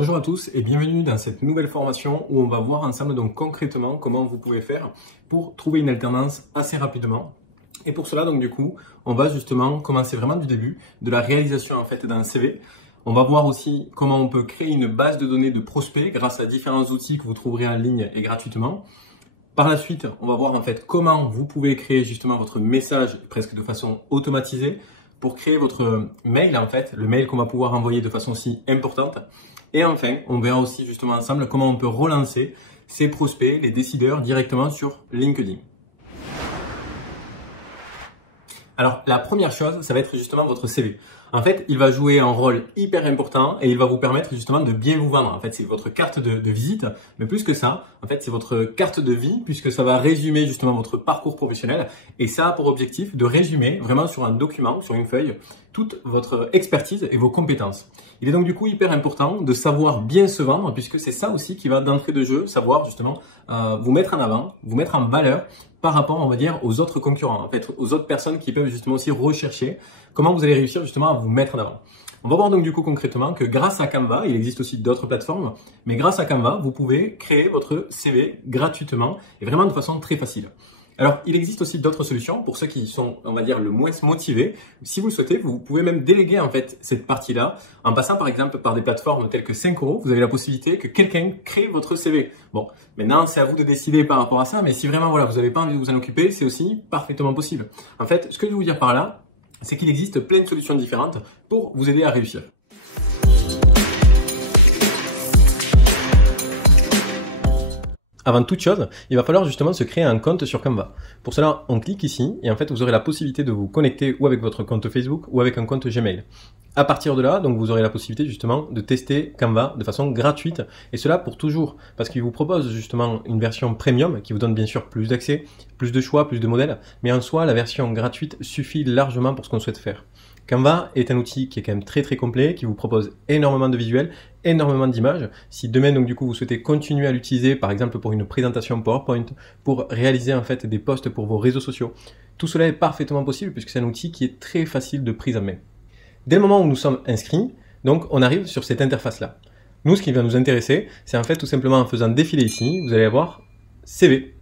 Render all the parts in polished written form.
Bonjour à tous et bienvenue dans cette nouvelle formation où on va voir ensemble donc concrètement comment vous pouvez faire pour trouver une alternance assez rapidement. Et pour cela donc du coup, on va justement commencer vraiment du début de la réalisation en fait d'un CV. On va voir aussi comment on peut créer une base de données de prospects grâce à différents outils que vous trouverez en ligne et gratuitement. Par la suite, on va voir en fait comment vous pouvez créer justement votre message presque de façon automatisée pour créer votre mail en fait, le mail qu'on va pouvoir envoyer de façon si importante. Et enfin, on verra aussi justement ensemble comment on peut relancer ces prospects, les décideurs directement sur LinkedIn. Alors, la première chose, ça va être justement votre CV. En fait, il va jouer un rôle hyper important et il va vous permettre justement de bien vous vendre. En fait, c'est votre carte de visite, mais plus que ça, en fait, c'est votre carte de vie puisque ça va résumer justement votre parcours professionnel et ça a pour objectif de résumer vraiment sur un document, sur une feuille, toute votre expertise et vos compétences. Il est donc du coup hyper important de savoir bien se vendre puisque c'est ça aussi qui va d'entrée de jeu savoir justement vous mettre en avant, vous mettre en valeur par rapport, on va dire, aux autres concurrents, en fait, aux autres personnes qui peuvent justement aussi rechercher comment vous allez réussir justement à vous mettre en avant. On va voir donc du coup concrètement que grâce à Canva, il existe aussi d'autres plateformes, mais grâce à Canva, vous pouvez créer votre CV gratuitement et vraiment de façon très facile. Alors, il existe aussi d'autres solutions pour ceux qui sont, on va dire, le moins motivés. Si vous le souhaitez, vous pouvez même déléguer en fait cette partie-là en passant par exemple par des plateformes telles que 5€. Vous avez la possibilité que quelqu'un crée votre CV. Bon, maintenant c'est à vous de décider par rapport à ça, mais si vraiment voilà, vous n'avez pas envie de vous en occuper, c'est aussi parfaitement possible. En fait, ce que je veux vous dire par là, c'est qu'il existe plein de solutions différentes pour vous aider à réussir. Avant toute chose, il va falloir justement se créer un compte sur Canva. Pour cela, on clique ici et en fait, vous aurez la possibilité de vous connecter ou avec votre compte Facebook ou avec un compte Gmail. À partir de là, donc vous aurez la possibilité justement de tester Canva de façon gratuite et cela pour toujours parce qu'il vous propose justement une version premium qui vous donne bien sûr plus d'accès, plus de choix, plus de modèles, mais en soi, la version gratuite suffit largement pour ce qu'on souhaite faire. Canva est un outil qui est quand même très complet, qui vous propose énormément de visuels, énormément d'images. Si demain donc du coup vous souhaitez continuer à l'utiliser par exemple pour une présentation PowerPoint, pour réaliser en fait des posts pour vos réseaux sociaux, tout cela est parfaitement possible puisque c'est un outil qui est très facile de prise en main. Dès le moment où nous sommes inscrits, donc on arrive sur cette interface là. Nous ce qui va nous intéresser, c'est en fait tout simplement en faisant défiler ici, vous allez avoir CV.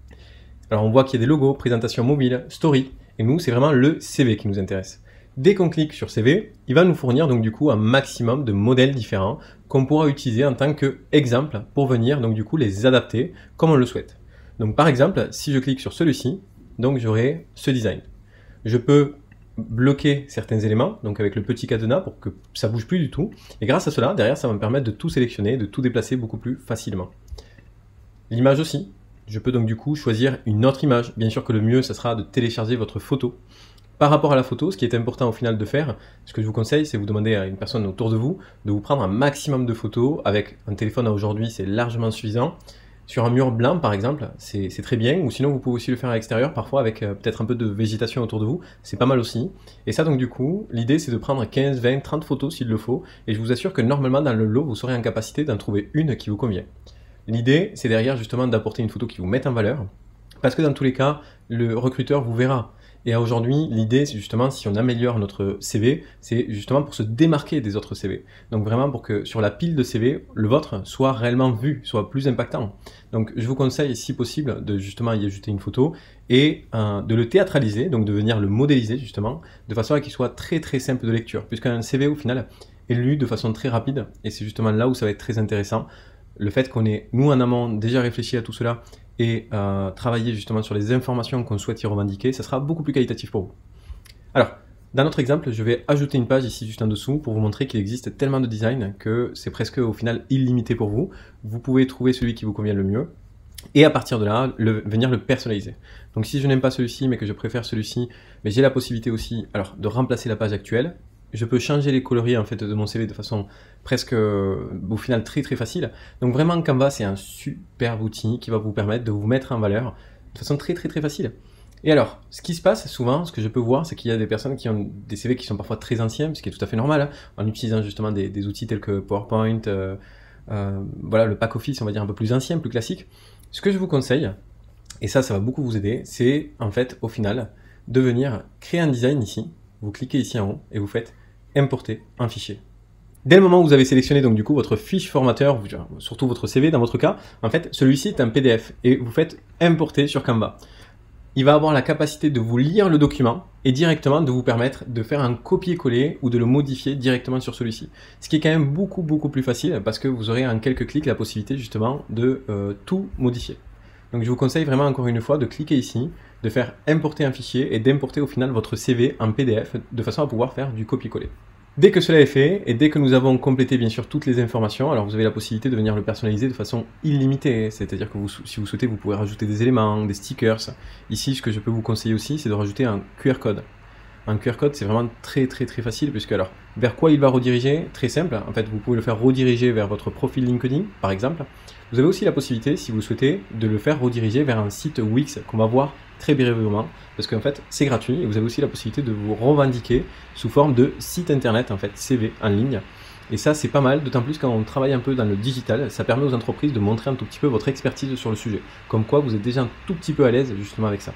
Alors on voit qu'il y a des logos, présentation mobile, story, et nous c'est vraiment le CV qui nous intéresse. Dès qu'on clique sur CV, il va nous fournir donc du coup un maximum de modèles différents qu'on pourra utiliser en tant qu'exemple pour venir donc du coup les adapter comme on le souhaite. Donc par exemple, si je clique sur celui-ci, donc j'aurai ce design. Je peux bloquer certains éléments, donc avec le petit cadenas pour que ça bouge plus du tout. Et grâce à cela, derrière, ça va me permettre de tout sélectionner, de tout déplacer beaucoup plus facilement. L'image aussi. Je peux donc du coup choisir une autre image. Bien sûr que le mieux, ça sera de télécharger votre photo. Par rapport à la photo, ce qui est important au final de faire, ce que je vous conseille, c'est vous demander à une personne autour de vous de vous prendre un maximum de photos. Avec un téléphone aujourd'hui, c'est largement suffisant. Sur un mur blanc, par exemple, c'est très bien. Ou sinon, vous pouvez aussi le faire à l'extérieur, parfois avec peut-être un peu de végétation autour de vous. C'est pas mal aussi. Et ça, donc du coup, l'idée, c'est de prendre 15, 20, 30 photos s'il le faut. Et je vous assure que normalement, dans le lot, vous serez en capacité d'en trouver une qui vous convient. L'idée, c'est derrière justement d'apporter une photo qui vous mette en valeur. Parce que dans tous les cas, le recruteur vous verra. Et aujourd'hui, l'idée, c'est justement, si on améliore notre CV, c'est justement pour se démarquer des autres CV. Donc vraiment pour que sur la pile de CV, le vôtre soit réellement vu, soit plus impactant. Donc je vous conseille, si possible, de justement y ajouter une photo et de le théâtraliser, donc de venir le modéliser justement, de façon à qu'il soit très simple de lecture. Puisqu'un CV, au final, est lu de façon très rapide. Et c'est justement là où ça va être très intéressant. Le fait qu'on ait, nous en amont, déjà réfléchi à tout cela et travailler justement sur les informations qu'on souhaite y revendiquer, ça sera beaucoup plus qualitatif pour vous. Alors, dans notre exemple, je vais ajouter une page ici juste en dessous pour vous montrer qu'il existe tellement de designs que c'est presque au final illimité pour vous. Vous pouvez trouver celui qui vous convient le mieux et à partir de là, venir le personnaliser. Donc si je n'aime pas celui-ci mais que je préfère celui-ci, mais j'ai la possibilité aussi alors, de remplacer la page actuelle. Je peux changer les coloris en fait de mon CV de façon presque au final très facile. Donc vraiment Canva c'est un superbe outil qui va vous permettre de vous mettre en valeur de façon très facile. Et alors, ce qui se passe souvent, ce que je peux voir, c'est qu'il y a des personnes qui ont des CV qui sont parfois très anciens, ce qui est tout à fait normal, hein, en utilisant justement des outils tels que PowerPoint, voilà le pack office on va dire un peu plus ancien, plus classique. Ce que je vous conseille, et ça va beaucoup vous aider, c'est en fait au final de venir créer un design ici. Vous cliquez ici en haut et vous faites importer un fichier. Dès le moment où vous avez sélectionné donc du coup votre fiche formateur, surtout votre CV dans votre cas, en fait celui-ci est un PDF et vous faites importer sur Canva. Il va avoir la capacité de vous lire le document et directement de vous permettre de faire un copier-coller ou de le modifier directement sur celui-ci. Ce qui est quand même beaucoup plus facile parce que vous aurez en quelques clics la possibilité justement de tout modifier. Donc je vous conseille vraiment encore une fois de cliquer ici, de faire importer un fichier et d'importer au final votre CV en PDF de façon à pouvoir faire du copier-coller. Dès que cela est fait, et dès que nous avons complété bien sûr toutes les informations, alors vous avez la possibilité de venir le personnaliser de façon illimitée, c'est-à-dire que si vous souhaitez, vous pouvez rajouter des éléments, des stickers. Ici, ce que je peux vous conseiller aussi, c'est de rajouter un QR code. Un QR code, c'est vraiment très facile, puisque alors, vers quoi il va rediriger? Très simple, en fait, vous pouvez le faire rediriger vers votre profil LinkedIn, par exemple. Vous avez aussi la possibilité, si vous souhaitez, de le faire rediriger vers un site Wix qu'on va voir très brièvement, parce qu'en fait, c'est gratuit, et vous avez aussi la possibilité de vous revendiquer sous forme de site internet, en fait, CV en ligne. Et ça, c'est pas mal, d'autant plus quand on travaille un peu dans le digital, ça permet aux entreprises de montrer un tout petit peu votre expertise sur le sujet, comme quoi vous êtes déjà un tout petit peu à l'aise justement avec ça.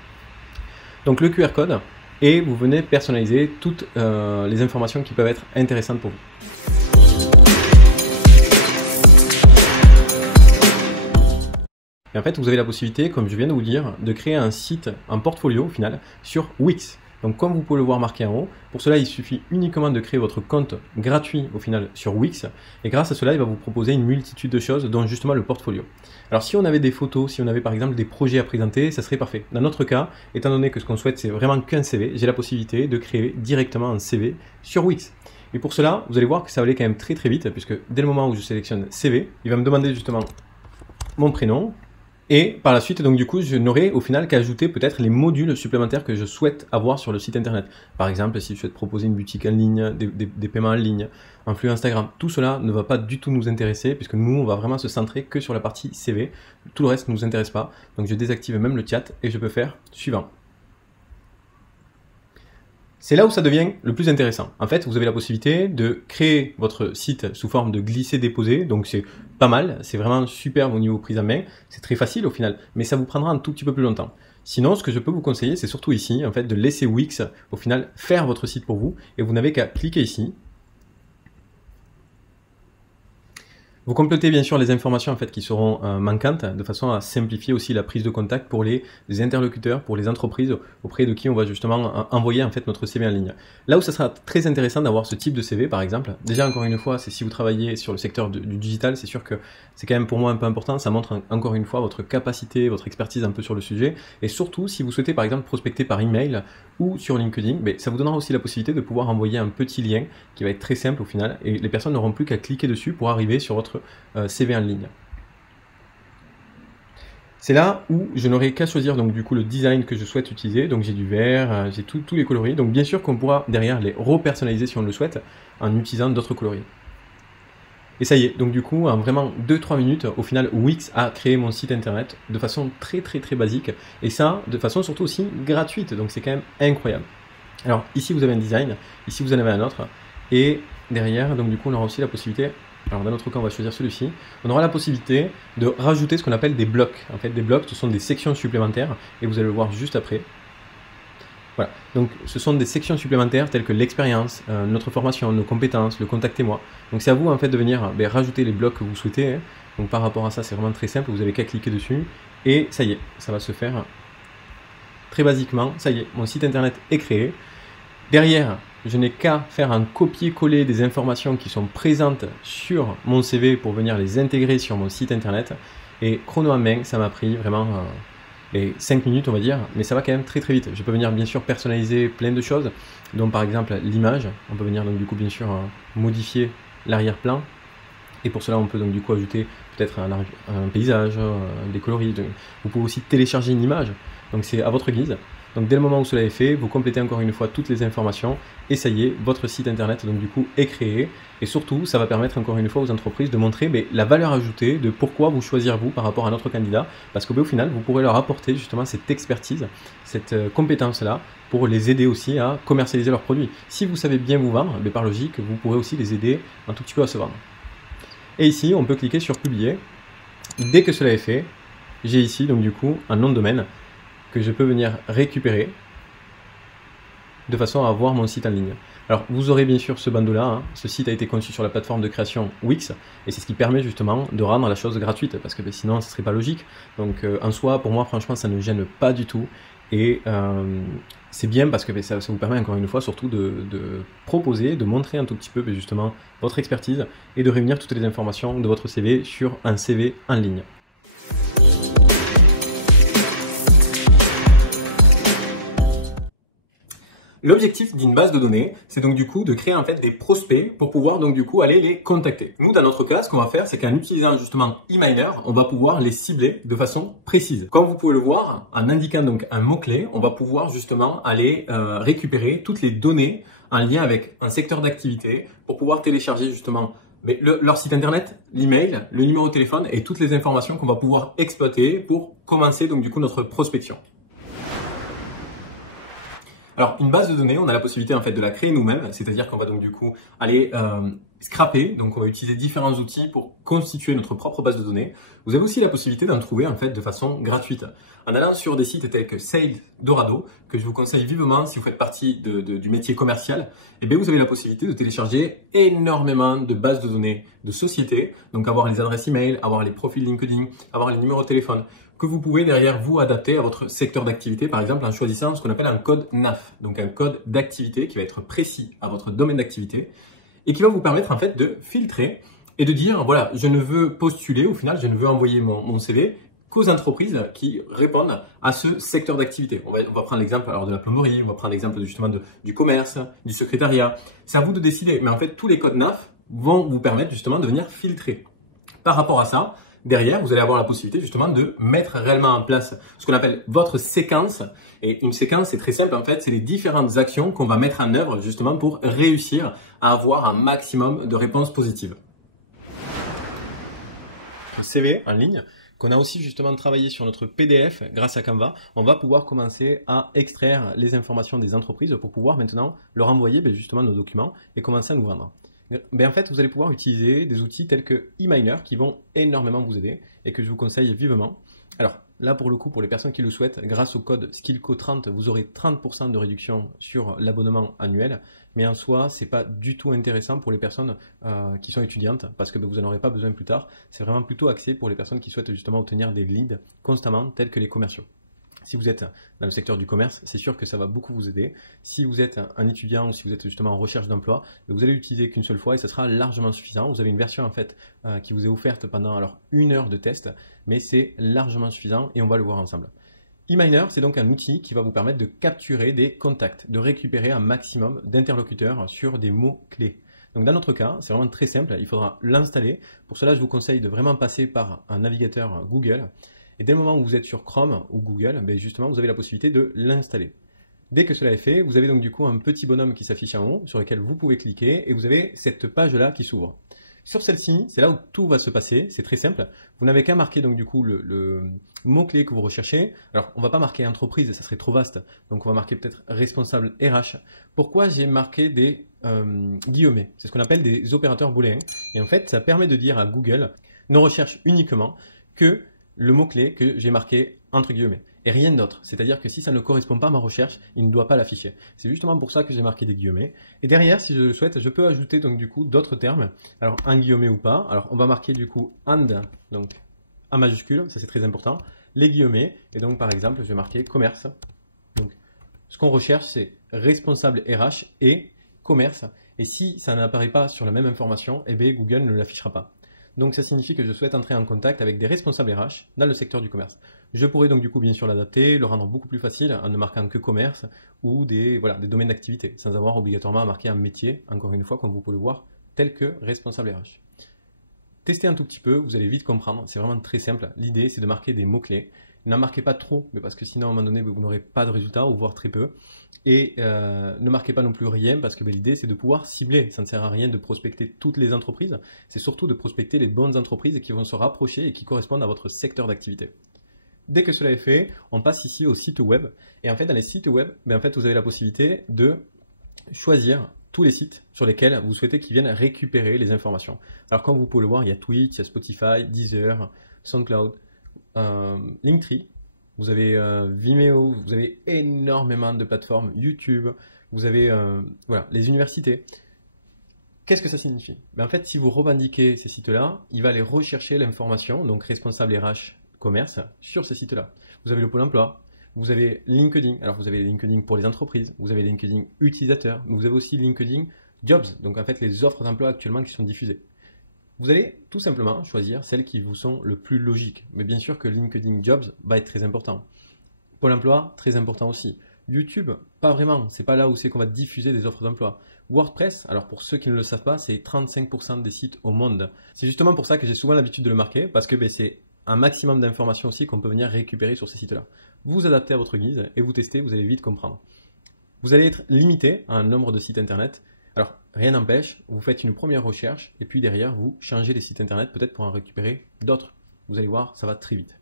Donc le QR code, et vous venez personnaliser toutes les informations qui peuvent être intéressantes pour vous. Et en fait, vous avez la possibilité, comme je viens de vous dire, de créer un site, un portfolio au final, sur Wix. Donc comme vous pouvez le voir marqué en haut, pour cela il suffit uniquement de créer votre compte gratuit au final sur Wix. Et grâce à cela, il va vous proposer une multitude de choses, dont justement le portfolio. Alors si on avait des photos, si on avait par exemple des projets à présenter, ça serait parfait. Dans notre cas, étant donné que ce qu'on souhaite c'est vraiment qu'un CV, j'ai la possibilité de créer directement un CV sur Wix. Et pour cela, vous allez voir que ça va aller quand même très vite, puisque dès le moment où je sélectionne CV, il va me demander justement mon prénom. Et par la suite, donc du coup, je n'aurai au final qu'à ajouter peut-être les modules supplémentaires que je souhaite avoir sur le site internet. Par exemple, si je souhaite proposer une boutique en ligne, des paiements en ligne, un flux Instagram, tout cela ne va pas du tout nous intéresser puisque nous, on va vraiment se centrer que sur la partie CV. Tout le reste ne nous intéresse pas. Donc je désactive même le chat et je peux faire suivant. C'est là où ça devient le plus intéressant. En fait, vous avez la possibilité de créer votre site sous forme de glisser-déposer. Donc c'est pas mal, c'est vraiment superbe au niveau prise en main. C'est très facile au final, mais ça vous prendra un tout petit peu plus longtemps. Sinon, ce que je peux vous conseiller, c'est surtout ici, en fait, de laisser Wix au final faire votre site pour vous. Et vous n'avez qu'à cliquer ici. Vous complétez bien sûr les informations en fait, qui seront manquantes de façon à simplifier aussi la prise de contact pour les interlocuteurs, pour les entreprises auprès de qui on va justement envoyer en fait, notre CV en ligne. Là où ça sera très intéressant d'avoir ce type de CV par exemple, déjà encore une fois, c'est si vous travaillez sur le secteur du digital, c'est sûr que c'est quand même pour moi un peu important, ça montre encore une fois votre capacité, votre expertise un peu sur le sujet, et surtout si vous souhaitez par exemple prospecter par email ou sur LinkedIn, ça vous donnera aussi la possibilité de pouvoir envoyer un petit lien qui va être très simple au final, et les personnes n'auront plus qu'à cliquer dessus pour arriver sur votre CV en ligne. C'est là où je n'aurai qu'à choisir donc du coup le design que je souhaite utiliser. Donc j'ai du vert, j'ai tous les coloris. Donc bien sûr qu'on pourra derrière les repersonnaliser si on le souhaite en utilisant d'autres coloris. Et ça y est, donc du coup en vraiment 2-3 minutes, au final Wix a créé mon site internet de façon très basique. Et ça de façon surtout aussi gratuite. Donc c'est quand même incroyable. Alors ici vous avez un design, ici vous en avez un autre. Et derrière, donc du coup on aura aussi la possibilité. Alors dans notre cas, on va choisir celui-ci. On aura la possibilité de rajouter ce qu'on appelle des blocs. En fait, des blocs, ce sont des sections supplémentaires et vous allez le voir juste après. Voilà. Donc, ce sont des sections supplémentaires telles que l'expérience, notre formation, nos compétences, le contactez-moi. Donc, c'est à vous en fait de venir rajouter les blocs que vous souhaitez. Hein. Donc, par rapport à ça, c'est vraiment très simple. Vous avez qu'à cliquer dessus et ça y est, ça va se faire très basiquement. Ça y est, mon site internet est créé. Derrière, je n'ai qu'à faire un copier-coller des informations qui sont présentes sur mon CV pour venir les intégrer sur mon site internet. Et chrono en main, ça m'a pris vraiment 5 minutes on va dire, mais ça va quand même très vite. Je peux venir bien sûr personnaliser plein de choses, donc par exemple l'image. On peut venir donc du coup bien sûr modifier l'arrière-plan. Et pour cela, on peut donc du coup ajouter peut-être un paysage, des coloris. Vous pouvez aussi télécharger une image, donc c'est à votre guise. Donc dès le moment où cela est fait, vous complétez encore une fois toutes les informations et ça y est, votre site internet donc du coup est créé. Et surtout, ça va permettre encore une fois aux entreprises de montrer la valeur ajoutée de pourquoi vous choisir vous par rapport à notre candidat. Parce qu'au final, vous pourrez leur apporter justement cette expertise, cette compétence-là pour les aider aussi à commercialiser leurs produits. Si vous savez bien vous vendre, par logique, vous pourrez aussi les aider un tout petit peu à se vendre. Et ici, on peut cliquer sur publier. Dès que cela est fait, j'ai ici donc du coup un nom de domaine que je peux venir récupérer. de façon à voir mon site en ligne. Alors vous aurez bien sûr ce bandeau-là, hein. Ce site a été conçu sur la plateforme de création Wix et c'est ce qui permet justement de rendre la chose gratuite parce que sinon ce serait pas logique. Donc en soi, pour moi franchement ça ne gêne pas du tout et c'est bien parce que ça vous permet encore une fois surtout de proposer, de montrer un tout petit peu justement votre expertise et de réunir toutes les informations de votre CV sur un CV en ligne. L'objectif d'une base de données, c'est donc du coup de créer en fait des prospects pour pouvoir donc du coup aller les contacter. Nous, dans notre cas, ce qu'on va faire, c'est qu'en utilisant justement eMiner, on va pouvoir les cibler de façon précise. Comme vous pouvez le voir, en indiquant donc un mot-clé, on va pouvoir justement aller récupérer toutes les données en lien avec un secteur d'activité pour pouvoir télécharger justement leur site internet, l'email, le numéro de téléphone et toutes les informations qu'on va pouvoir exploiter pour commencer donc du coup notre prospection. Alors, une base de données, on a la possibilité en fait de la créer nous-mêmes, c'est-à-dire qu'on va donc du coup aller scraper, donc on va utiliser différents outils pour constituer notre propre base de données. Vous avez aussi la possibilité d'en trouver en fait de façon gratuite. En allant sur des sites tels que SailDorado, que je vous conseille vivement si vous faites partie du métier commercial, et bien vous avez la possibilité de télécharger énormément de bases de données de sociétés, donc avoir les adresses email, avoir les profils LinkedIn, avoir les numéros de téléphone, que vous pouvez derrière vous adapter à votre secteur d'activité, par exemple en choisissant ce qu'on appelle un code NAF, donc un code d'activité qui va être précis à votre domaine d'activité et qui va vous permettre en fait de filtrer et de dire voilà, je ne veux postuler, au final, je ne veux envoyer mon CV qu'aux entreprises qui répondent à ce secteur d'activité. On va prendre l'exemple alors de la plomberie, on va prendre l'exemple justement du commerce, du secrétariat. C'est à vous de décider, mais en fait tous les codes NAF vont vous permettre justement de venir filtrer. Par rapport à ça, derrière, vous allez avoir la possibilité justement de mettre réellement en place ce qu'on appelle votre séquence. Et une séquence, c'est très simple en fait, c'est les différentes actions qu'on va mettre en œuvre justement pour réussir à avoir un maximum de réponses positives. Le CV en ligne, qu'on a aussi justement travaillé sur notre PDF grâce à Canva, on va pouvoir commencer à extraire les informations des entreprises pour pouvoir maintenant leur envoyer justement nos documents et commencer à nous vendre. En fait, vous allez pouvoir utiliser des outils tels que eMiner qui vont énormément vous aider et que je vous conseille vivement. Alors là, pour le coup, pour les personnes qui le souhaitent, grâce au code SKILLCO30, vous aurez 30% de réduction sur l'abonnement annuel. Mais en soi, c'est pas du tout intéressant pour les personnes qui sont étudiantes parce que vous n'en aurez pas besoin plus tard. C'est vraiment plutôt axé pour les personnes qui souhaitent justement obtenir des leads constamment, tels que les commerciaux. Si vous êtes dans le secteur du commerce, c'est sûr que ça va beaucoup vous aider. Si vous êtes un étudiant ou si vous êtes justement en recherche d'emploi, vous allez l'utiliser qu'une seule fois et ça sera largement suffisant. Vous avez une version en fait qui vous est offerte pendant alors 1 heure de test, mais c'est largement suffisant et on va le voir ensemble. eMiner, c'est donc un outil qui va vous permettre de capturer des contacts, de récupérer un maximum d'interlocuteurs sur des mots-clés. Donc dans notre cas, c'est vraiment très simple, il faudra l'installer. Pour cela, je vous conseille de vraiment passer par un navigateur Google. Et dès le moment où vous êtes sur Chrome ou Google, justement, vous avez la possibilité de l'installer. Dès que cela est fait, vous avez donc du coup un petit bonhomme qui s'affiche en haut, sur lequel vous pouvez cliquer, et vous avez cette page-là qui s'ouvre. Sur celle-ci, c'est là où tout va se passer, c'est très simple. Vous n'avez qu'à marquer donc du coup le mot-clé que vous recherchez. Alors, on ne va pas marquer entreprise, ça serait trop vaste, donc on va marquer peut-être responsable RH. Pourquoi j'ai marqué des guillemets? C'est ce qu'on appelle des opérateurs booléens. Et en fait, ça permet de dire à Google, ne recherche uniquement que le mot-clé que j'ai marqué entre guillemets et rien d'autre. C'est-à-dire que si ça ne correspond pas à ma recherche, il ne doit pas l'afficher. C'est justement pour ça que j'ai marqué des guillemets. Et derrière, si je le souhaite, je peux ajouter donc du coup d'autres termes. Alors un guillemet ou pas. Alors on va marquer du coup and, donc en majuscule, ça c'est très important. Les guillemets, et donc par exemple, je vais marquer commerce. Donc ce qu'on recherche, c'est responsable RH et commerce. Et si ça n'apparaît pas sur la même information, eh bien Google ne l'affichera pas. Donc ça signifie que je souhaite entrer en contact avec des responsables RH dans le secteur du commerce. Je pourrais donc du coup bien sûr l'adapter, le rendre beaucoup plus facile en ne marquant que commerce ou des domaines d'activité, sans avoir obligatoirement à marquer un métier, encore une fois comme vous pouvez le voir, tel que responsable RH. Testez un tout petit peu, vous allez vite comprendre, c'est vraiment très simple. L'idée c'est de marquer des mots-clés. N'en marquez pas trop, mais parce que sinon à un moment donné vous n'aurez pas de résultat ou voire très peu. Et ne marquez pas non plus rien parce que l'idée c'est de pouvoir cibler. Ça ne sert à rien de prospecter toutes les entreprises, c'est surtout de prospecter les bonnes entreprises qui vont se rapprocher et qui correspondent à votre secteur d'activité. Dès que cela est fait, on passe ici au site web. Et en fait dans les sites web, en fait, vous avez la possibilité de choisir tous les sites sur lesquels vous souhaitez qu'ils viennent récupérer les informations. Alors comme vous pouvez le voir, il y a Twitch, il y a Spotify, Deezer, SoundCloud, Linktree, vous avez Vimeo, vous avez énormément de plateformes, YouTube, vous avez voilà, les universités. Qu'est-ce que ça signifie? En fait, si vous revendiquez ces sites-là, il va aller rechercher l'information, donc responsable RH commerce, sur ces sites-là. Vous avez le Pôle emploi, vous avez LinkedIn. Alors, vous avez LinkedIn pour les entreprises, vous avez LinkedIn utilisateurs, mais vous avez aussi LinkedIn Jobs, donc en fait les offres d'emploi actuellement qui sont diffusées. Vous allez tout simplement choisir celles qui vous sont le plus logiques. Mais bien sûr que LinkedIn Jobs va être très important. Pôle emploi, très important aussi. YouTube, pas vraiment. C'est pas là où c'est qu'on va diffuser des offres d'emploi. WordPress, alors pour ceux qui ne le savent pas, c'est 35% des sites au monde. C'est justement pour ça que j'ai souvent l'habitude de le marquer, parce que c'est un maximum d'informations aussi qu'on peut venir récupérer sur ces sites-là. Vous adaptez à votre guise et vous testez, vous allez vite comprendre. Vous allez être limité à un nombre de sites internet. Alors, rien n'empêche, vous faites une première recherche et puis derrière, vous changez les sites internet peut-être pour en récupérer d'autres. Vous allez voir, ça va très vite.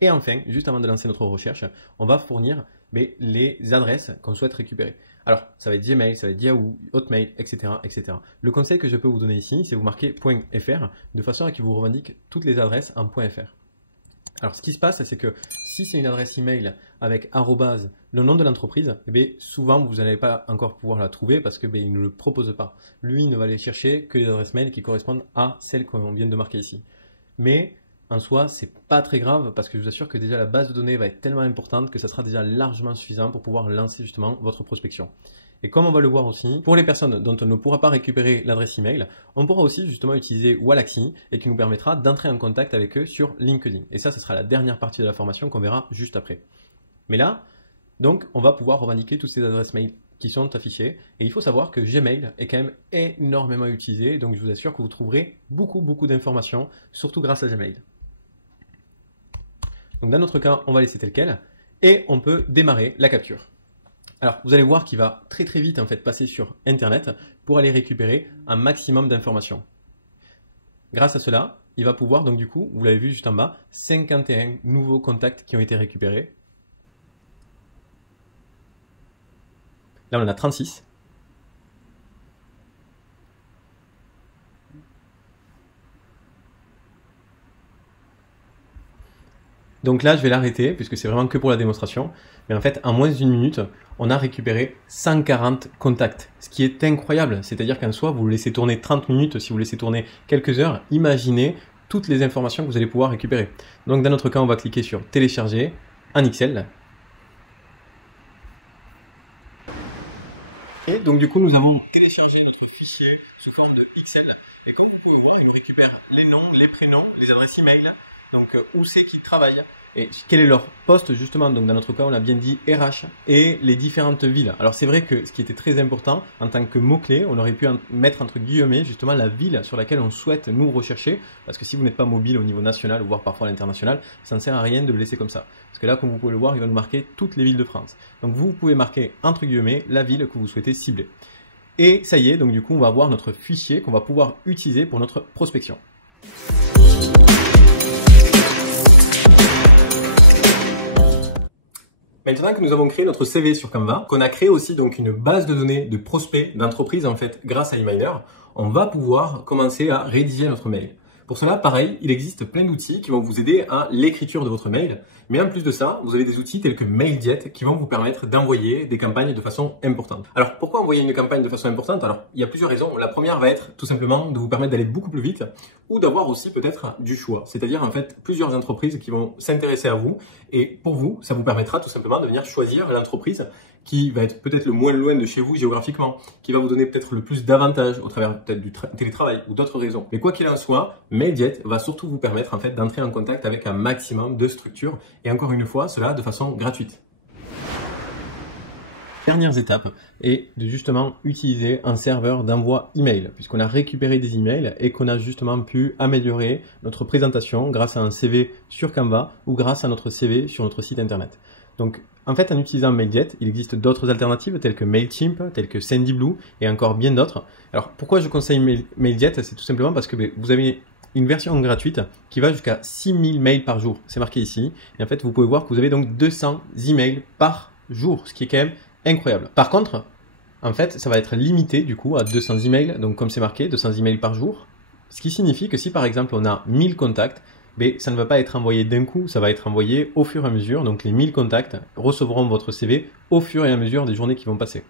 Et enfin, juste avant de lancer notre recherche, on va fournir les adresses qu'on souhaite récupérer. Alors, ça va être Gmail, ça va être Yahoo, Hotmail, etc., etc. Le conseil que je peux vous donner ici, c'est vous marquer .fr de façon à qu'il vous revendique toutes les adresses en .fr. Alors, ce qui se passe, c'est que si c'est une adresse email avec arrobase, le nom de l'entreprise, souvent, vous n'allez pas encore pouvoir la trouver parce que il ne le propose pas. Lui, il ne va aller chercher que les adresses mail qui correspondent à celles qu'on vient de marquer ici. Mais en soi, c'est pas très grave parce que je vous assure que déjà la base de données va être tellement importante que ça sera déjà largement suffisant pour pouvoir lancer justement votre prospection. Et comme on va le voir aussi, pour les personnes dont on ne pourra pas récupérer l'adresse email, on pourra aussi justement utiliser Wallaxy et qui nous permettra d'entrer en contact avec eux sur LinkedIn. Et ça sera la dernière partie de la formation qu'on verra juste après. Mais là, donc, on va pouvoir revendiquer toutes ces adresses mail qui sont affichées. Et il faut savoir que Gmail est quand même énormément utilisé. Donc, je vous assure que vous trouverez beaucoup d'informations, surtout grâce à Gmail. Donc, dans notre cas, on va laisser tel quel et on peut démarrer la capture. Alors, vous allez voir qu'il va très vite en fait passer sur Internet pour aller récupérer un maximum d'informations. Grâce à cela, il va pouvoir donc du coup, vous l'avez vu juste en bas, 51 nouveaux contacts qui ont été récupérés. Là, on en a 36. Donc là, je vais l'arrêter puisque c'est vraiment que pour la démonstration. Mais en fait, en moins d'une minute, on a récupéré 140 contacts, ce qui est incroyable. C'est-à-dire qu'en soi, vous le laissez tourner 30 minutes, si vous le laissez tourner quelques heures, imaginez toutes les informations que vous allez pouvoir récupérer. Donc dans notre cas, on va cliquer sur télécharger en Excel. Et donc du coup, nous avons téléchargé notre fichier sous forme de Excel. Et comme vous pouvez voir, il nous récupère les noms, les prénoms, les adresses email, donc où c'est qu'ils travaillent et quel est leur poste justement. Donc dans notre cas, on a bien dit RH et les différentes villes. Alors c'est vrai que ce qui était très important en tant que mot-clé, on aurait pu mettre entre guillemets justement la ville sur laquelle on souhaite nous rechercher, parce que si vous n'êtes pas mobile au niveau national ou voire parfois à l'international, ça ne sert à rien de le laisser comme ça. Parce que là, comme vous pouvez le voir, il va nous marquer toutes les villes de France. Donc vous pouvez marquer entre guillemets la ville que vous souhaitez cibler. Et ça y est, donc du coup, on va avoir notre fichier qu'on va pouvoir utiliser pour notre prospection. Maintenant que nous avons créé notre CV sur Canva, qu'on a créé aussi donc une base de données de prospects d'entreprises en fait grâce à eMiner, on va pouvoir commencer à rédiger notre mail. Pour cela, pareil, il existe plein d'outils qui vont vous aider à l'écriture de votre mail. Mais en plus de ça, vous avez des outils tels que MailJet qui vont vous permettre d'envoyer des campagnes de façon importante. Alors, pourquoi envoyer une campagne de façon importante? Alors, il y a plusieurs raisons. La première va être tout simplement de vous permettre d'aller beaucoup plus vite ou d'avoir aussi peut-être du choix. C'est-à-dire en fait plusieurs entreprises qui vont s'intéresser à vous et pour vous, ça vous permettra tout simplement de venir choisir l'entreprise qui va être peut-être le moins loin de chez vous géographiquement, qui va vous donner peut-être le plus d'avantages au travers peut-être du télétravail ou d'autres raisons. Mais quoi qu'il en soit, MailJet va surtout vous permettre en fait d'entrer en contact avec un maximum de structures et encore une fois, cela de façon gratuite. Dernière étape est de justement utiliser un serveur d'envoi email, puisqu'on a récupéré des emails et qu'on a justement pu améliorer notre présentation grâce à un CV sur Canva ou grâce à notre CV sur notre site internet. Donc, en fait, en utilisant MailJet, il existe d'autres alternatives telles que MailChimp, telles que Sendinblue et encore bien d'autres. Alors, pourquoi je conseille MailJet? C'est tout simplement parce que vous avez une version gratuite qui va jusqu'à 6000 mails par jour. C'est marqué ici. Et en fait, vous pouvez voir que vous avez donc 200 emails par jour, ce qui est quand même incroyable. Par contre, en fait, ça va être limité du coup à 200 emails. Donc, comme c'est marqué, 200 emails par jour. Ce qui signifie que si par exemple on a 1000 contacts, mais ça ne va pas être envoyé d'un coup, ça va être envoyé au fur et à mesure. Donc les 1000 contacts recevront votre CV au fur et à mesure des journées qui vont passer.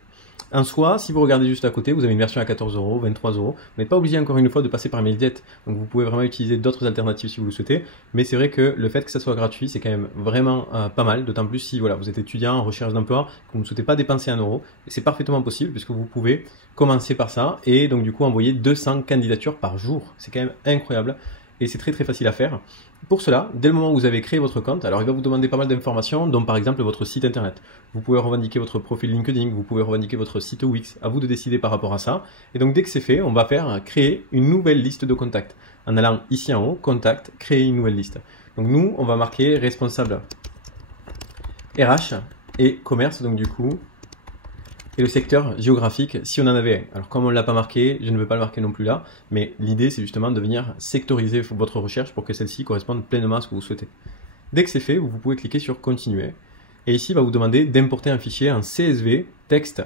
En soi, si vous regardez juste à côté, vous avez une version à 14 €, 23 €. Vous n'êtes pas obligé encore une fois de passer par MailJet. Donc vous pouvez vraiment utiliser d'autres alternatives si vous le souhaitez. Mais c'est vrai que le fait que ça soit gratuit, c'est quand même vraiment pas mal. D'autant plus si voilà, vous êtes étudiant en recherche d'emploi, que vous ne souhaitez pas dépenser 1 euro. Et c'est parfaitement possible puisque vous pouvez commencer par ça et donc du coup envoyer 200 candidatures par jour. C'est quand même incroyable et c'est très très facile à faire. Pour cela, dès le moment où vous avez créé votre compte, alors il va vous demander pas mal d'informations, dont par exemple votre site internet. Vous pouvez revendiquer votre profil LinkedIn, vous pouvez revendiquer votre site Wix, à vous de décider par rapport à ça. Et donc dès que c'est fait, on va faire créer une nouvelle liste de contacts. En allant ici en haut, contact, créer une nouvelle liste. Donc nous, on va marquer responsable RH et commerce, donc du coup, et le secteur géographique si on en avait un. Alors comme on ne l'a pas marqué, je ne veux pas le marquer non plus là, mais l'idée c'est justement de venir sectoriser votre recherche pour que celle-ci corresponde pleinement à ce que vous souhaitez. Dès que c'est fait, vous pouvez cliquer sur continuer. Et ici, il va vous demander d'importer un fichier en CSV texte.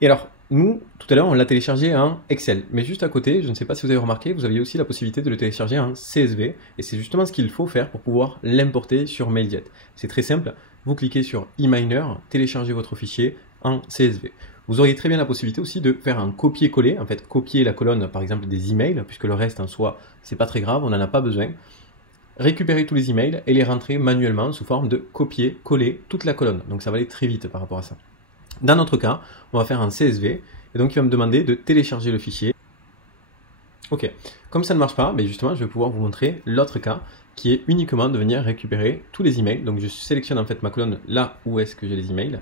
Et alors, nous, tout à l'heure, on l'a téléchargé en Excel. Mais juste à côté, je ne sais pas si vous avez remarqué, vous aviez aussi la possibilité de le télécharger en CSV. Et c'est justement ce qu'il faut faire pour pouvoir l'importer sur MailJet. C'est très simple. Vous cliquez sur eMiner, téléchargez votre fichier en CSV. Vous auriez très bien la possibilité aussi de faire un copier-coller, en fait copier la colonne par exemple des emails, puisque le reste en soi c'est pas très grave, on n'en a pas besoin. Récupérer tous les emails et les rentrer manuellement sous forme de copier-coller toute la colonne. Donc ça va aller très vite par rapport à ça. Dans notre cas, on va faire un CSV et donc il va me demander de télécharger le fichier. Ok, comme ça ne marche pas, mais justement je vais pouvoir vous montrer l'autre cas qui est uniquement de venir récupérer tous les emails. Donc je sélectionne en fait ma colonne là où est-ce que j'ai les emails.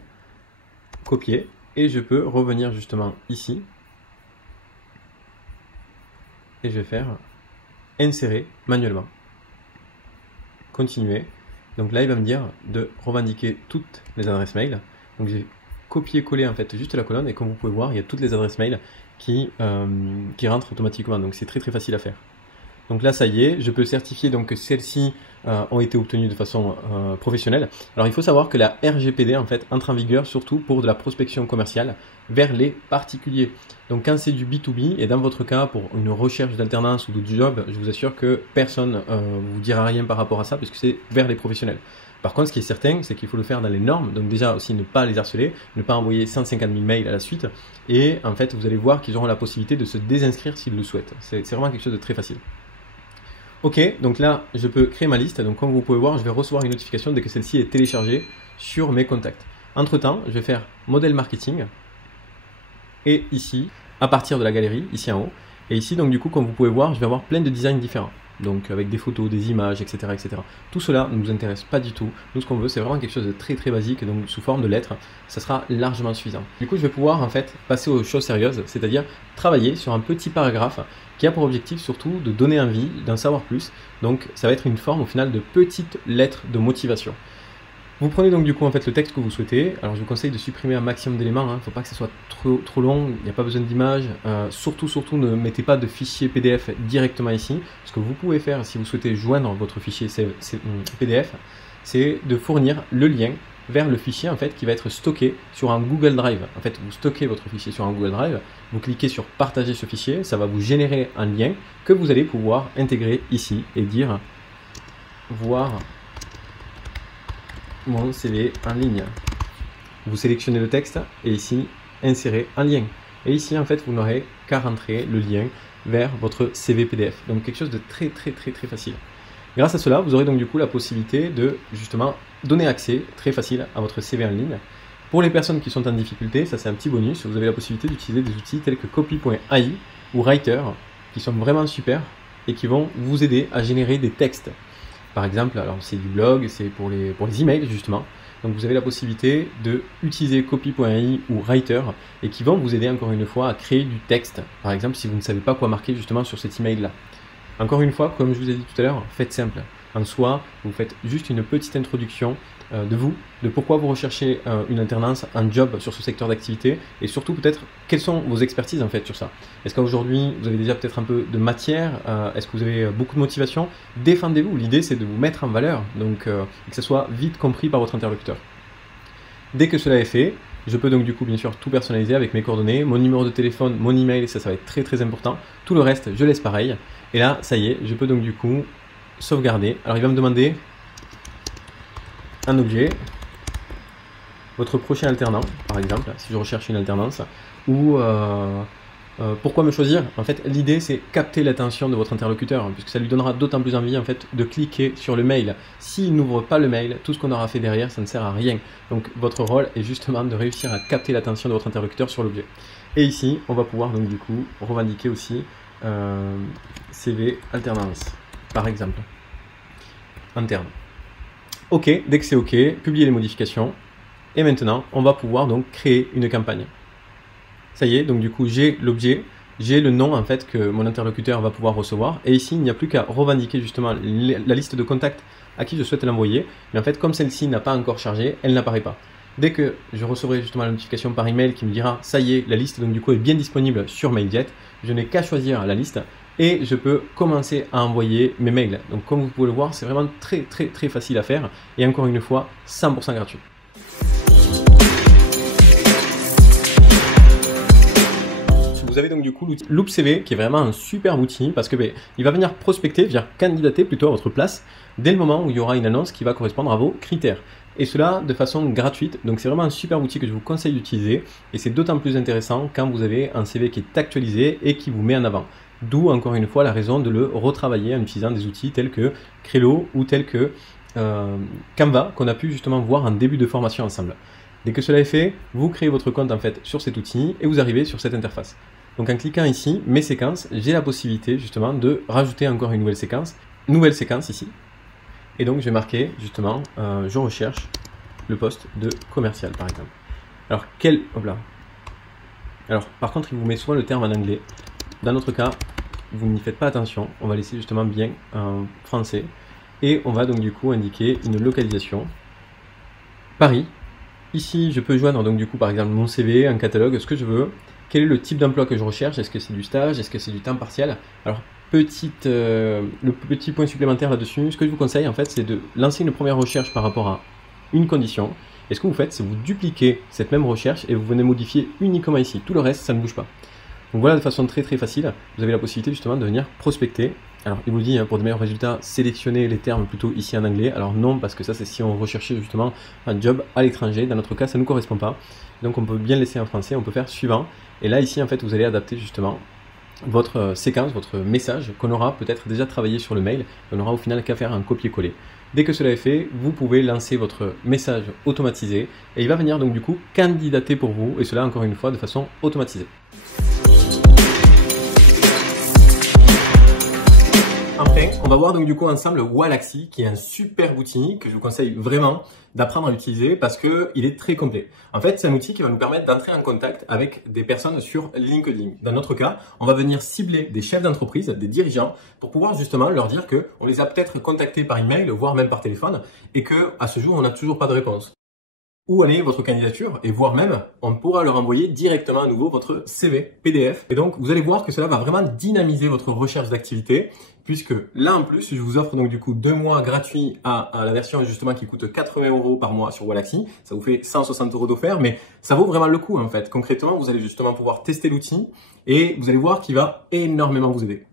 Copier et je peux revenir justement ici et je vais faire insérer manuellement, continuer. Donc là il va me dire de revendiquer toutes les adresses mail. Donc j'ai copié-collé en fait juste la colonne et comme vous pouvez voir il y a toutes les adresses mail qui rentrent automatiquement, donc c'est très très facile à faire. Donc là, ça y est, je peux certifier donc que celles-ci ont été obtenues de façon professionnelle. Alors il faut savoir que la RGPD en fait entre en vigueur surtout pour de la prospection commerciale vers les particuliers. Donc quand c'est du B2B et dans votre cas pour une recherche d'alternance ou de job, je vous assure que personne vous dira rien par rapport à ça puisque c'est vers les professionnels. Par contre, ce qui est certain, c'est qu'il faut le faire dans les normes. Donc déjà aussi ne pas les harceler, ne pas envoyer 150 000 mails à la suite. Et en fait, vous allez voir qu'ils auront la possibilité de se désinscrire s'ils le souhaitent. C'est vraiment quelque chose de très facile. Ok, donc là, je peux créer ma liste. Donc comme vous pouvez voir, je vais recevoir une notification dès que celle-ci est téléchargée sur mes contacts. Entre-temps, je vais faire modèle marketing. Et ici, à partir de la galerie, ici en haut. Et ici, donc du coup, comme vous pouvez voir, je vais avoir plein de designs différents. Donc avec des photos, des images, etc., etc. Tout cela ne nous intéresse pas du tout. Nous, ce qu'on veut, c'est vraiment quelque chose de très très basique, donc sous forme de lettres. Ça sera largement suffisant. Du coup, je vais pouvoir en fait passer aux choses sérieuses, c'est-à-dire travailler sur un petit paragraphe qui a pour objectif surtout de donner envie, d'en savoir plus. Donc ça va être une forme au final de petites lettres de motivation. Vous prenez donc du coup en fait le texte que vous souhaitez. Alors je vous conseille de supprimer un maximum d'éléments, il ne faut pas que ce soit trop long, il n'y a pas besoin d'images. Surtout ne mettez pas de fichier PDF directement ici. Ce que vous pouvez faire si vous souhaitez joindre votre fichier PDF, c'est de fournir le lien vers le fichier en fait qui va être stocké sur un Google Drive. En fait, vous stockez votre fichier sur un Google Drive, vous cliquez sur partager ce fichier, ça va vous générer un lien que vous allez pouvoir intégrer ici et dire voir mon CV en ligne. Vous sélectionnez le texte et ici insérer un lien. Et ici en fait vous n'aurez qu'à rentrer le lien vers votre CV PDF. Donc quelque chose de très facile. Grâce à cela, vous aurez donc du coup la possibilité de justement donner accès très facile à votre CV en ligne. Pour les personnes qui sont en difficulté, ça c'est un petit bonus, vous avez la possibilité d'utiliser des outils tels que Copy.ai ou Writer qui sont vraiment super et qui vont vous aider à générer des textes. Par exemple, alors c'est du blog, c'est pour les emails justement. Donc vous avez la possibilité de utiliser Copy.ai ou Writer et qui vont vous aider encore une fois à créer du texte. Par exemple, si vous ne savez pas quoi marquer justement sur cet email là. Encore une fois, comme je vous ai dit tout à l'heure, faites simple. En soi, vous faites juste une petite introduction de vous, de pourquoi vous recherchez une alternance, un job sur ce secteur d'activité et surtout peut-être quelles sont vos expertises en fait sur ça. Est-ce qu'aujourd'hui vous avez déjà peut-être un peu de matière, est-ce que vous avez beaucoup de motivation? Défendez-vous, l'idée c'est de vous mettre en valeur, donc que ce soit vite compris par votre interlocuteur. Dès que cela est fait, je peux donc du coup bien sûr tout personnaliser avec mes coordonnées, mon numéro de téléphone, mon email, ça va être très important. Tout le reste, je laisse pareil. Et là, ça y est, je peux donc du coup sauvegarder. Alors il va me demander un objet, votre prochain alternant par exemple, si je recherche une alternance, ou pourquoi me choisir? En fait, l'idée c'est capter l'attention de votre interlocuteur, hein, puisque ça lui donnera d'autant plus envie en fait de cliquer sur le mail. S'il n'ouvre pas le mail, tout ce qu'on aura fait derrière, ça ne sert à rien. Donc votre rôle est justement de réussir à capter l'attention de votre interlocuteur sur l'objet. Et ici, on va pouvoir donc du coup revendiquer aussi CV alternance, par exemple, interne. OK, dès que c'est OK, publier les modifications. Et maintenant, on va pouvoir donc créer une campagne. Ça y est, donc du coup, j'ai l'objet, j'ai le nom en fait que mon interlocuteur va pouvoir recevoir. Et ici, il n'y a plus qu'à revendiquer justement la liste de contacts à qui je souhaite l'envoyer. Mais en fait, comme celle-ci n'a pas encore chargé, elle n'apparaît pas. Dès que je recevrai justement la notification par email qui me dira ça y est, la liste donc du coup est bien disponible sur Mailjet, je n'ai qu'à choisir la liste et je peux commencer à envoyer mes mails. Donc comme vous pouvez le voir, c'est vraiment très facile à faire et encore une fois 100% gratuit. Vous avez donc du coup l'outil Loop CV qui est vraiment un super outil parce que il va venir prospecter, venir candidater plutôt à votre place dès le moment où il y aura une annonce qui va correspondre à vos critères. Et cela de façon gratuite, donc c'est vraiment un super outil que je vous conseille d'utiliser et c'est d'autant plus intéressant quand vous avez un CV qui est actualisé et qui vous met en avant. D'où encore une fois la raison de le retravailler en utilisant des outils tels que Crello ou tels que Canva qu'on a pu justement voir en début de formation ensemble. Dès que cela est fait, vous créez votre compte en fait sur cet outil et vous arrivez sur cette interface. Donc en cliquant ici, mes séquences, j'ai la possibilité justement de rajouter encore une nouvelle séquence ici. Et donc je vais marquer justement, je recherche le poste de commercial par exemple. Alors Alors par contre il vous met souvent le terme en anglais. Dans notre cas, vous n'y faites pas attention, on va laisser justement bien en français. Et on va donc du coup indiquer une localisation. Paris. Ici je peux joindre donc du coup par exemple mon CV, un catalogue, ce que je veux. Quel est le type d'emploi que je recherche? Est-ce que c'est du stage? Est-ce que c'est du temps partiel? Alors, le petit point supplémentaire là-dessus, ce que je vous conseille en fait, c'est de lancer une première recherche par rapport à une condition. Et ce que vous faites, c'est vous dupliquez cette même recherche et vous venez modifier uniquement ici. Tout le reste, ça ne bouge pas. Donc voilà, de façon très facile, vous avez la possibilité justement de venir prospecter. Alors, il vous dit, hein, pour de meilleurs résultats, sélectionnez les termes plutôt ici en anglais. Alors non, parce que ça, c'est si on recherchait justement un job à l'étranger. Dans notre cas, ça ne nous correspond pas. Donc on peut bien laisser en français, on peut faire suivant. Et là, ici, en fait, vous allez adapter justement votre séquence, votre message qu'on aura peut-être déjà travaillé sur le mail. On n'aura au final qu'à faire un copier-coller. Dès que cela est fait, vous pouvez lancer votre message automatisé et il va venir donc du coup candidater pour vous et cela encore une fois de façon automatisée. Enfin, on va voir donc du coup ensemble Wallaxy qui est un super outil que je vous conseille vraiment d'apprendre à l'utiliser parce que il est très complet. En fait, c'est un outil qui va nous permettre d'entrer en contact avec des personnes sur LinkedIn. Dans notre cas, on va venir cibler des chefs d'entreprise, des dirigeants pour pouvoir justement leur dire que on les a peut-être contactés par email, voire même par téléphone et que à ce jour, on n'a toujours pas de réponse. Où en est votre candidature et voire même on pourra leur envoyer directement à nouveau votre CV PDF. Et donc vous allez voir que cela va vraiment dynamiser votre recherche d'activité puisque là en plus je vous offre donc du coup 2 mois gratuits à la version justement qui coûte 80 € par mois sur Wallaxy. Ça vous fait 160 € d'offert mais ça vaut vraiment le coup en fait. Concrètement vous allez justement pouvoir tester l'outil et vous allez voir qu'il va énormément vous aider.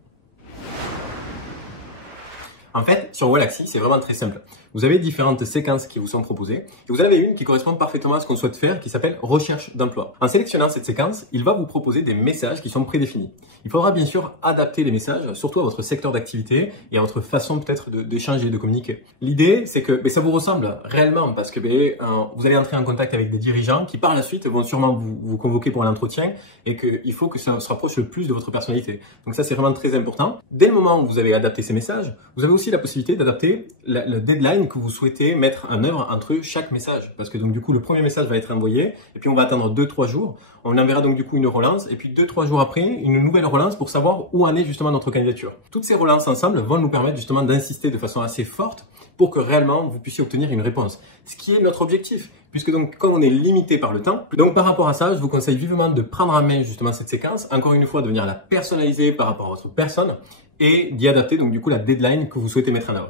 En fait, sur Wallaxy, c'est vraiment très simple. Vous avez différentes séquences qui vous sont proposées et vous en avez une qui correspond parfaitement à ce qu'on souhaite faire qui s'appelle recherche d'emploi. En sélectionnant cette séquence, il va vous proposer des messages qui sont prédéfinis. Il faudra bien sûr adapter les messages, surtout à votre secteur d'activité et à votre façon peut-être d'échanger, de communiquer. L'idée, c'est que ça vous ressemble réellement parce que vous allez entrer en contact avec des dirigeants qui par la suite vont sûrement vous convoquer pour un entretien et qu'il faut que ça se rapproche le plus de votre personnalité. Donc ça, c'est vraiment très important. Dès le moment où vous avez adapté ces messages, vous avez aussi la possibilité d'adapter le deadline que vous souhaitez mettre en œuvre entre chaque message. Parce que donc du coup, le premier message va être envoyé et puis on va attendre 2-3 jours. On enverra donc du coup une relance et puis 2-3 jours après, une nouvelle relance pour savoir où en est justement notre candidature. Toutes ces relances ensemble vont nous permettre justement d'insister de façon assez forte pour que réellement vous puissiez obtenir une réponse. Ce qui est notre objectif, puisque donc comme on est limité par le temps, donc par rapport à ça, je vous conseille vivement de prendre en main justement cette séquence, encore une fois de venir la personnaliser par rapport à votre personne et d'y adapter donc du coup la deadline que vous souhaitez mettre en œuvre.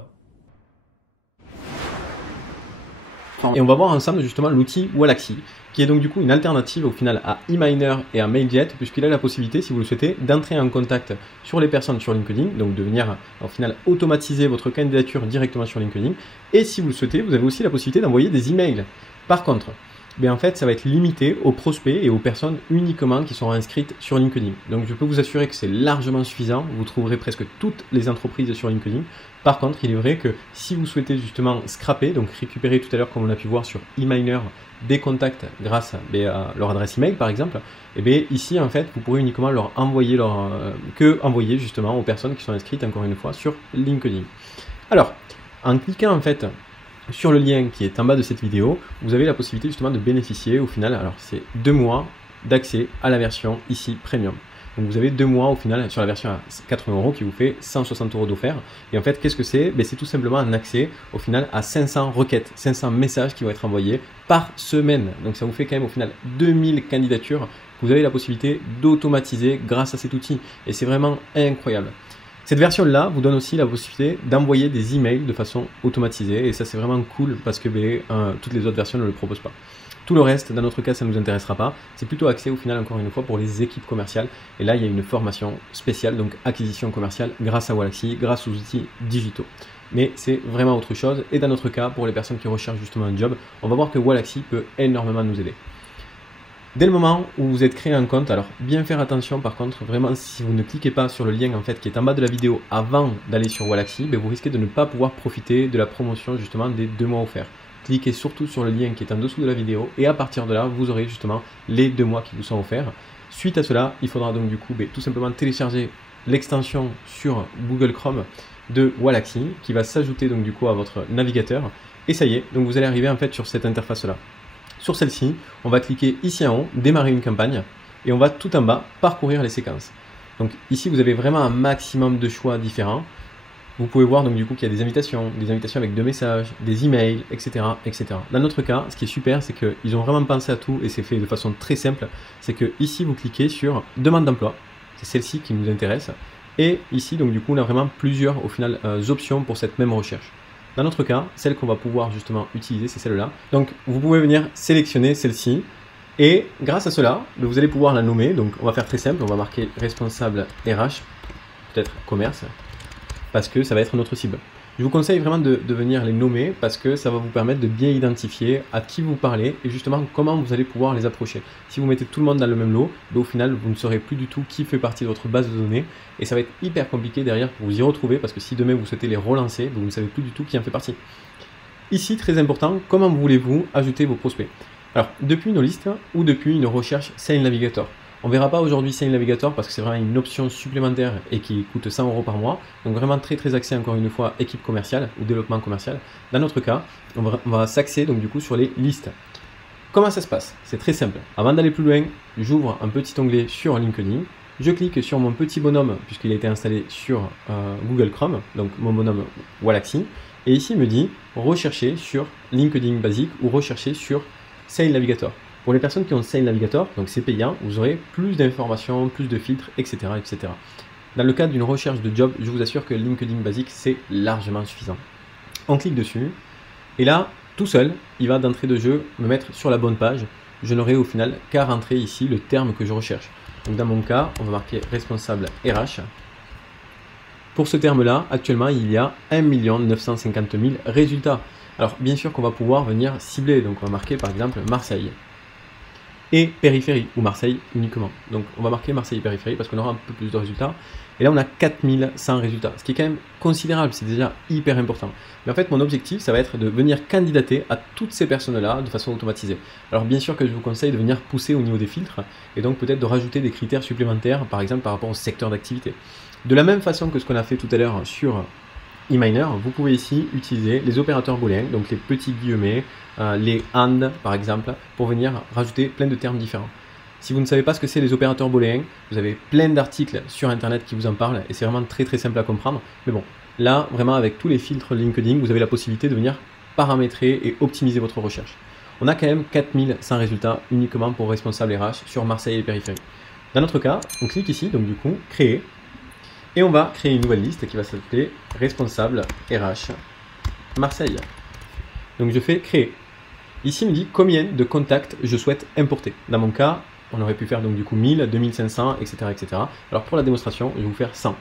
Et on va voir ensemble justement l'outil Wallaxy qui est donc du coup une alternative au final à eMiner et à Mailjet, puisqu'il a la possibilité, si vous le souhaitez, d'entrer en contact sur les personnes sur LinkedIn, donc de venir au final automatiser votre candidature directement sur LinkedIn. Et si vous le souhaitez, vous avez aussi la possibilité d'envoyer des emails. Par contre, en fait, ça va être limité aux prospects et aux personnes uniquement qui sont inscrites sur LinkedIn. Donc je peux vous assurer que c'est largement suffisant, vous trouverez presque toutes les entreprises sur LinkedIn. Par contre, il est vrai que si vous souhaitez justement scraper, donc récupérer tout à l'heure comme on a pu voir sur eMiner, des contacts grâce à leur adresse email par exemple, et ici en fait vous pourrez uniquement leur envoyer envoyer justement aux personnes qui sont inscrites encore une fois sur LinkedIn. Alors, en cliquant en fait sur le lien qui est en bas de cette vidéo, vous avez la possibilité justement de bénéficier au final, alors c'est 2 mois d'accès à la version ici Premium. Donc vous avez 2 mois au final sur la version à 80 € qui vous fait 160 € d'offert. Et en fait, qu'est-ce que c'est? C'est tout simplement un accès au final à 500 requêtes, 500 messages qui vont être envoyés par semaine. Donc ça vous fait quand même au final 2000 candidatures que vous avez la possibilité d'automatiser grâce à cet outil. Et c'est vraiment incroyable. Cette version-là vous donne aussi la possibilité d'envoyer des emails de façon automatisée. Et ça, c'est vraiment cool parce que toutes les autres versions ne le proposent pas. Tout le reste, dans notre cas, ça ne nous intéressera pas. C'est plutôt axé au final, encore une fois, pour les équipes commerciales. Et là, il y a une formation spéciale, donc acquisition commerciale, grâce à Wallaxy, grâce aux outils digitaux. Mais c'est vraiment autre chose. Et dans notre cas, pour les personnes qui recherchent justement un job, on va voir que Wallaxy peut énormément nous aider. Dès le moment où vous êtes créé un compte, alors bien faire attention par contre, vraiment si vous ne cliquez pas sur le lien en fait qui est en bas de la vidéo avant d'aller sur Wallaxy, vous risquez de ne pas pouvoir profiter de la promotion justement des 2 mois offerts. Cliquez surtout sur le lien qui est en dessous de la vidéo et à partir de là, vous aurez justement les 2 mois qui vous sont offerts. Suite à cela, il faudra donc du coup tout simplement télécharger l'extension sur Google Chrome de Wallaxy qui va s'ajouter donc du coup à votre navigateur. Et ça y est, donc vous allez arriver en fait sur cette interface là. Sur celle-ci, on va cliquer ici en haut, démarrer une campagne et on va tout en bas parcourir les séquences. Donc ici, vous avez vraiment un maximum de choix différents. Vous pouvez voir donc du coup qu'il y a des invitations avec 2 messages, des emails, etc., etc. Dans notre cas, ce qui est super, c'est qu'ils ont vraiment pensé à tout et c'est fait de façon très simple. C'est que ici, vous cliquez sur demande d'emploi. C'est celle-ci qui nous intéresse. Et ici, donc du coup, on a vraiment plusieurs au final options pour cette même recherche. Dans notre cas, celle qu'on va pouvoir justement utiliser, c'est celle-là. Donc, vous pouvez venir sélectionner celle-ci. Et grâce à cela, vous allez pouvoir la nommer. Donc, on va faire très simple. On va marquer responsable RH, peut-être commerce, parce que ça va être notre cible. Je vous conseille vraiment de venir les nommer parce que ça va vous permettre de bien identifier à qui vous parlez et justement comment vous allez pouvoir les approcher. Si vous mettez tout le monde dans le même lot, au final, vous ne saurez plus du tout qui fait partie de votre base de données et ça va être hyper compliqué derrière pour vous y retrouver parce que si demain vous souhaitez les relancer, vous ne savez plus du tout qui en fait partie. Ici, très important, comment voulez-vous ajouter vos prospects? Alors, depuis nos listes ou depuis une recherche Sales Navigator. On ne verra pas aujourd'hui Sales Navigator parce que c'est vraiment une option supplémentaire et qui coûte 100 € par mois. Donc vraiment très axé encore une fois équipe commerciale ou développement commercial. Dans notre cas, on va s'axer donc du coup sur les listes. Comment ça se passe? C'est très simple. Avant d'aller plus loin, j'ouvre un petit onglet sur LinkedIn. Je clique sur mon petit bonhomme puisqu'il a été installé sur Google Chrome, donc mon bonhomme Wallaxy. Et ici, il me dit rechercher sur LinkedIn basique ou rechercher sur Sales Navigator. Pour les personnes qui ont Sales Navigator, donc c'est payant, vous aurez plus d'informations, plus de filtres, etc., etc. Dans le cadre d'une recherche de job, je vous assure que LinkedIn basique, c'est largement suffisant. On clique dessus, et là, tout seul, il va d'entrée de jeu me mettre sur la bonne page. Je n'aurai au final qu'à rentrer ici le terme que je recherche. Donc dans mon cas, on va marquer responsable RH. Pour ce terme-là, actuellement, il y a 1 950 000 résultats. Alors, bien sûr qu'on va pouvoir venir cibler. Donc, on va marquer par exemple Marseille et périphérie, ou Marseille uniquement. Donc, on va marquer Marseille et périphérie parce qu'on aura un peu plus de résultats. Et là, on a 4100 résultats, ce qui est quand même considérable, c'est déjà hyper important. Mais en fait, mon objectif, ça va être de venir candidater à toutes ces personnes-là de façon automatisée. Alors, bien sûr que je vous conseille de venir pousser au niveau des filtres et donc peut-être de rajouter des critères supplémentaires, par exemple par rapport au secteur d'activité. De la même façon que ce qu'on a fait tout à l'heure sur eMiner, vous pouvez ici utiliser les opérateurs booléens, donc les petits guillemets, les AND par exemple, pour venir rajouter plein de termes différents. Si vous ne savez pas ce que c'est les opérateurs booléens, vous avez plein d'articles sur internet qui vous en parlent et c'est vraiment très simple à comprendre. Mais bon, là vraiment avec tous les filtres LinkedIn, vous avez la possibilité de venir paramétrer et optimiser votre recherche. On a quand même 4100 résultats uniquement pour responsable RH sur Marseille et périphérie. Dans notre cas, on clique ici, donc du coup, créer. Et on va créer une nouvelle liste qui va s'appeler responsable RH Marseille. Donc je fais créer. Ici, il me dit combien de contacts je souhaite importer. Dans mon cas, on aurait pu faire donc du coup 1000, 2500, etc., etc. Alors pour la démonstration, je vais vous faire 100.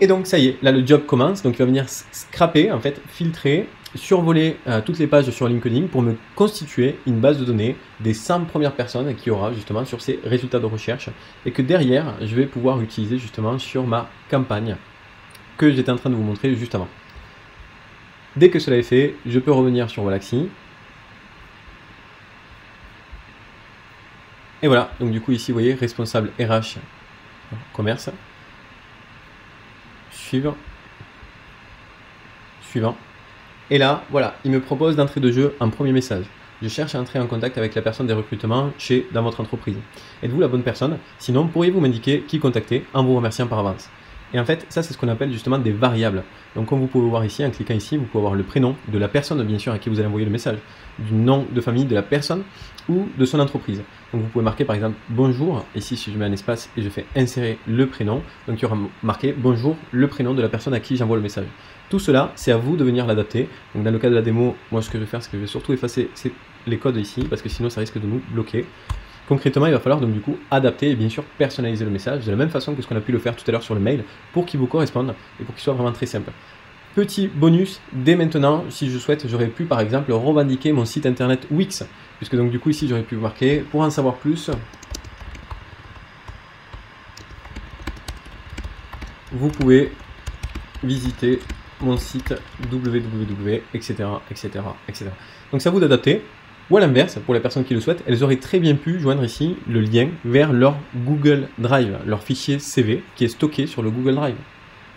Et donc ça y est, là le job commence, donc il va venir scraper, en fait, filtrer, survoler toutes les pages sur LinkedIn pour me constituer une base de données des 100 premières personnes qu'il y aura justement sur ces résultats de recherche et que derrière, je vais pouvoir utiliser justement sur ma campagne que j'étais en train de vous montrer juste avant. Dès que cela est fait, je peux revenir sur Wallaxy. Et voilà, donc du coup ici, vous voyez, responsable RH, commerce. Suivre. Suivant. Et là, voilà, il me propose d'entrer de jeu un premier message. Je cherche à entrer en contact avec la personne des recrutements dans votre entreprise. Êtes-vous la bonne personne? Sinon, pourriez-vous m'indiquer qui contacter en vous remerciant par avance? Et en fait, ça c'est ce qu'on appelle justement des variables. Donc comme vous pouvez voir ici, en cliquant ici, vous pouvez avoir le prénom de la personne bien sûr à qui vous allez envoyer le message, du nom de famille de la personne ou de son entreprise. Donc vous pouvez marquer par exemple bonjour, ici si je mets un espace et je fais insérer le prénom, donc il y aura marqué bonjour, le prénom de la personne à qui j'envoie le message. Tout cela, c'est à vous de venir l'adapter. Donc dans le cas de la démo, moi ce que je vais faire, c'est que je vais surtout effacer les codes ici, parce que sinon ça risque de nous bloquer. Concrètement, il va falloir donc du coup adapter et bien sûr personnaliser le message de la même façon que ce qu'on a pu le faire tout à l'heure sur le mail pour qu'il vous corresponde et pour qu'il soit vraiment très simple. Petit bonus, dès maintenant, si je souhaite, j'aurais pu par exemple revendiquer mon site internet Wix, puisque donc du coup ici j'aurais pu marquer pour en savoir plus, vous pouvez visiter mon site www, etc., etc., etc. Donc c'est à vous d'adapter. Ou à l'inverse, pour les personnes qui le souhaitent, elles auraient très bien pu joindre ici le lien vers leur Google Drive, leur fichier CV qui est stocké sur le Google Drive.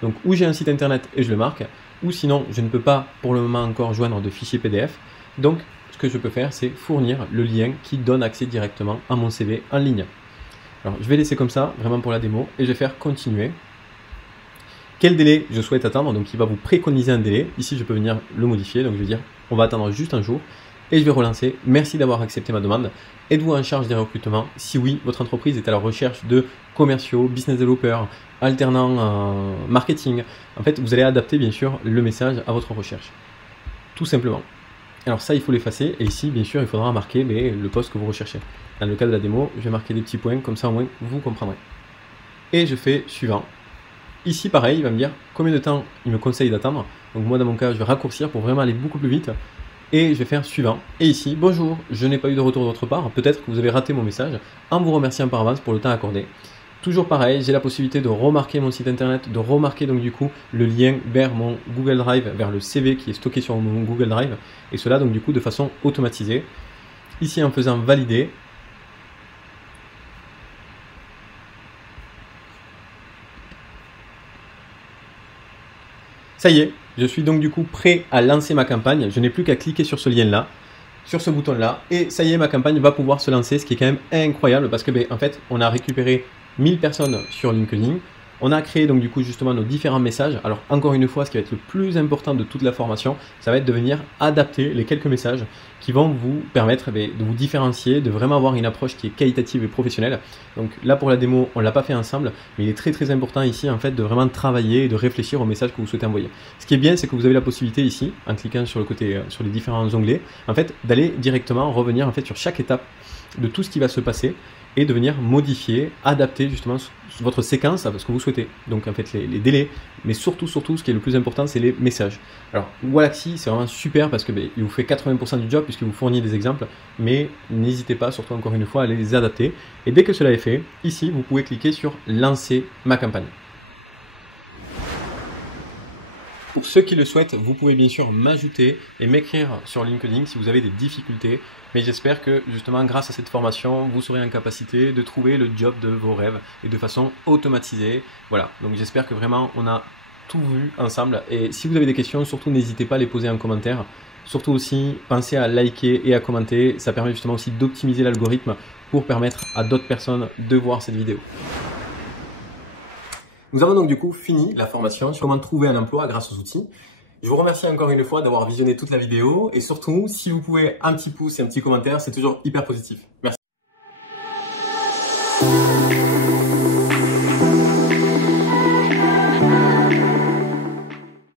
Donc ou j'ai un site internet et je le marque, ou sinon je ne peux pas pour le moment encore joindre de fichier PDF. Donc ce que je peux faire, c'est fournir le lien qui donne accès directement à mon CV en ligne. Alors je vais laisser comme ça, vraiment pour la démo, et je vais faire continuer. Quel délai je souhaite attendre? Donc il va vous préconiser un délai. Ici je peux venir le modifier, donc je vais dire on va attendre juste un jour. Et je vais relancer. Merci d'avoir accepté ma demande. Êtes-vous en charge des recrutements? Si oui, votre entreprise est à la recherche de commerciaux, business developers, alternants marketing. En fait, vous allez adapter bien sûr le message à votre recherche. Tout simplement. Alors ça, il faut l'effacer. Et ici, bien sûr, il faudra marquer le poste que vous recherchez. Dans le cas de la démo, je vais marquer des petits points. Comme ça, au moins, vous comprendrez. Et je fais suivant. Ici, pareil, il va me dire combien de temps il me conseille d'attendre. Donc moi, dans mon cas, je vais raccourcir pour vraiment aller beaucoup plus vite. Et je vais faire suivant. Et ici, bonjour, je n'ai pas eu de retour de votre part. Peut-être que vous avez raté mon message en vous remerciant par avance pour le temps accordé. Toujours pareil, j'ai la possibilité de remarquer mon site internet, de remarquer donc du coup le lien vers mon Google Drive, vers le CV qui est stocké sur mon Google Drive. Et cela donc du coup de façon automatisée. Ici en faisant valider. Ça y est, je suis donc du coup prêt à lancer ma campagne. Je n'ai plus qu'à cliquer sur ce lien-là, sur ce bouton-là, et ça y est, ma campagne va pouvoir se lancer, ce qui est quand même incroyable parce que en fait, on a récupéré 1000 personnes sur LinkedIn. On a créé donc du coup justement nos différents messages. Alors encore une fois, ce qui va être le plus important de toute la formation, ça va être de venir adapter les quelques messages qui vont vous permettre de vous différencier, de vraiment avoir une approche qui est qualitative et professionnelle. Donc là pour la démo, on ne l'a pas fait ensemble, mais il est très très important ici en fait de vraiment travailler et de réfléchir au message que vous souhaitez envoyer. Ce qui est bien, c'est que vous avez la possibilité ici, en cliquant sur le côté, sur les différents onglets, en fait d'aller directement revenir en fait sur chaque étape de tout ce qui va se passer et de venir modifier, adapter justement votre séquence à ce que vous souhaitez. Donc en fait les délais, mais surtout ce qui est le plus important, c'est les messages. Alors Wallaxy, c'est vraiment super parce que il vous fait 80% du job puisque vous fournit des exemples, mais n'hésitez pas, surtout encore une fois, à les adapter. Et dès que cela est fait, ici vous pouvez cliquer sur lancer ma campagne. Pour ceux qui le souhaitent, vous pouvez bien sûr m'ajouter et m'écrire sur LinkedIn si vous avez des difficultés. Mais j'espère que justement grâce à cette formation, vous serez en capacité de trouver le job de vos rêves et de façon automatisée. Voilà, donc j'espère que vraiment on a tout vu ensemble. Et si vous avez des questions, surtout n'hésitez pas à les poser en commentaire. Surtout aussi, pensez à liker et à commenter. Ça permet justement aussi d'optimiser l'algorithme pour permettre à d'autres personnes de voir cette vidéo. Nous avons donc du coup fini la formation sur comment trouver un emploi grâce aux outils. Je vous remercie encore une fois d'avoir visionné toute la vidéo et surtout, si vous pouvez un petit pouce et un petit commentaire, c'est toujours hyper positif. Merci.